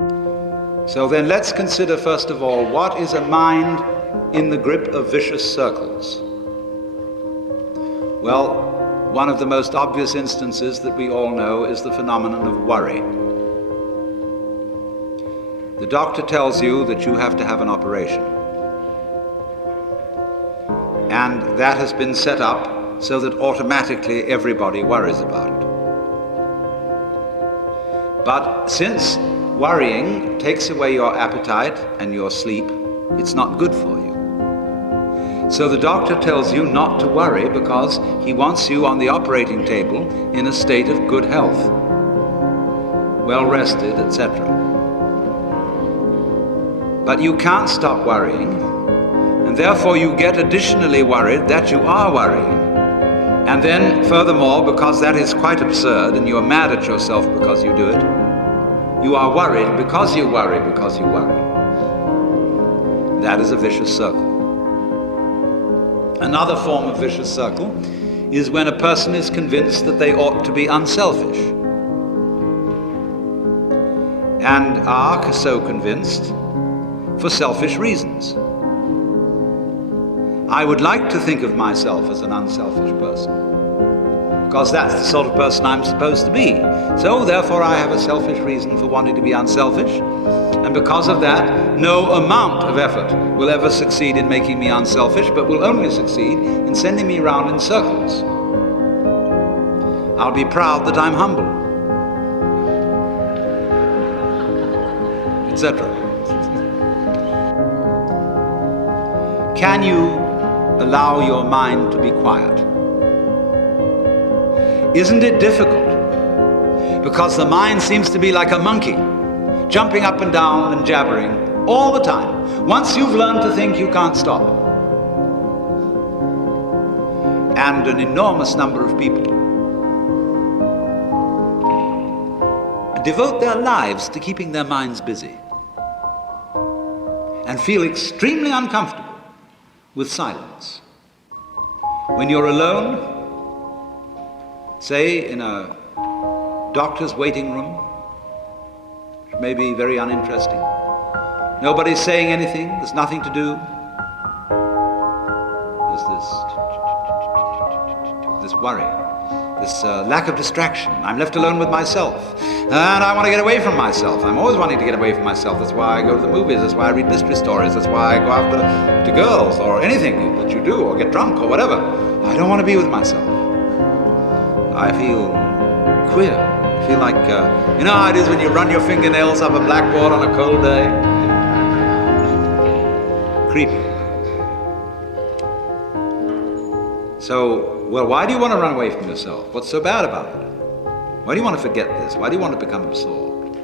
So then let's consider first of all, what is a mind in the grip of vicious circles? Well, one of the most obvious instances that we all know is the phenomenon of worry. The doctor tells you that you have to have an operation. And that has been set up so that automatically everybody worries about it. But since worrying takes away your appetite and your sleep, it's not good for you. So the doctor tells you not to worry because he wants you on the operating table in a state of good health, well rested, etc. But you can't stop worrying, and therefore you get additionally worried that you are worrying. And then furthermore, because that is quite absurd and you are mad at yourself because you do it, you are worried because you worry because you worry. That is a vicious circle. Another form of vicious circle is when a person is convinced that they ought to be unselfish and are so convinced for selfish reasons. I would like to think of myself as an unselfish person because that's the sort of person I'm supposed to be. So therefore I have a selfish reason for wanting to be unselfish, and because of that, no amount of effort will ever succeed in making me unselfish, but will only succeed in sending me around in circles. I'll be proud that I'm humble, etc. Can you allow your mind to be quiet? Isn't it difficult? Because the mind seems to be like a monkey, jumping up and down and jabbering all the time. Once you've learned to think, you can't stop. And an enormous number of people devote their lives to keeping their minds busy and feel extremely uncomfortable with silence. When you're alone, say in a doctor's waiting room, which may be very uninteresting, nobody's saying anything, there's nothing to do, there's this worry, this lack of distraction. I'm left alone with myself, and I want to get away from myself. I'm always wanting to get away from myself. That's why I go to the movies, that's why I read mystery stories, that's why I go after to girls or anything that you do, or get drunk or whatever. I don't want to be with myself. I feel queer. I feel like, you know how it is when you run your fingernails up a blackboard on a cold day? Creepy. So, well, why do you want to run away from yourself? What's so bad about it? Why do you want to forget this? Why do you want to become absorbed?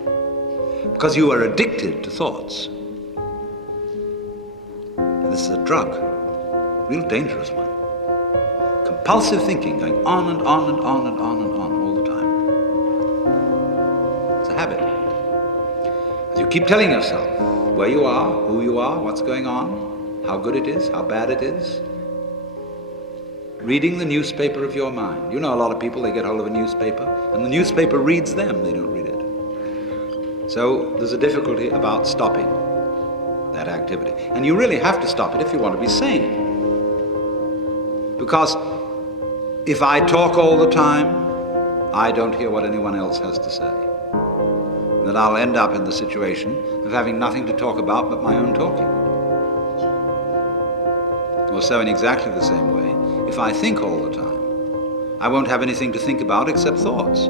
Because you are addicted to thoughts. And this is a drug, a real dangerous one. Compulsive thinking, going on and on and on and on and on all the time. It's a habit. As you keep telling yourself where you are, who you are, what's going on, how good it is, how bad it is. Reading the newspaper of your mind. You know a lot of people, they get hold of a newspaper, and the newspaper reads them, they don't read it. So there's a difficulty about stopping that activity. And you really have to stop it if you want to be sane. Because if I talk all the time, I don't hear what anyone else has to say. And then I'll end up in the situation of having nothing to talk about but my own talking. Or so in exactly the same way, if I think all the time, I won't have anything to think about except thoughts.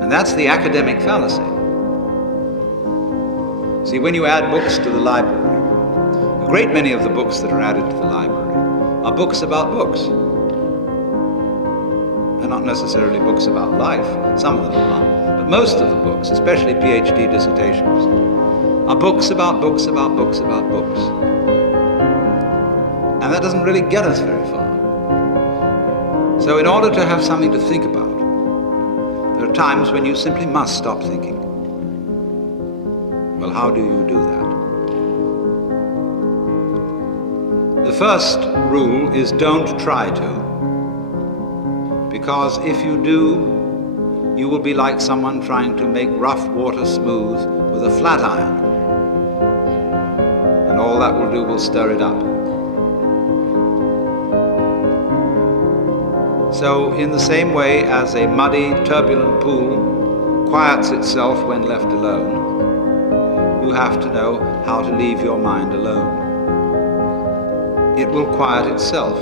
And that's the academic fallacy. See, when you add books to the library, a great many of the books that are added to the library are books about books. They're not necessarily books about life, some of them are, but most of the books, especially PhD dissertations, are books about books about books about books. And that doesn't really get us very far. So in order to have something to think about, there are times when you simply must stop thinking. Well, how do you do that? The first rule is don't try to. Because if you do, you will be like someone trying to make rough water smooth with a flat iron. And all that will do will stir it up. So, in the same way as a muddy, turbulent pool quiets itself when left alone, you have to know how to leave your mind alone. It will quiet itself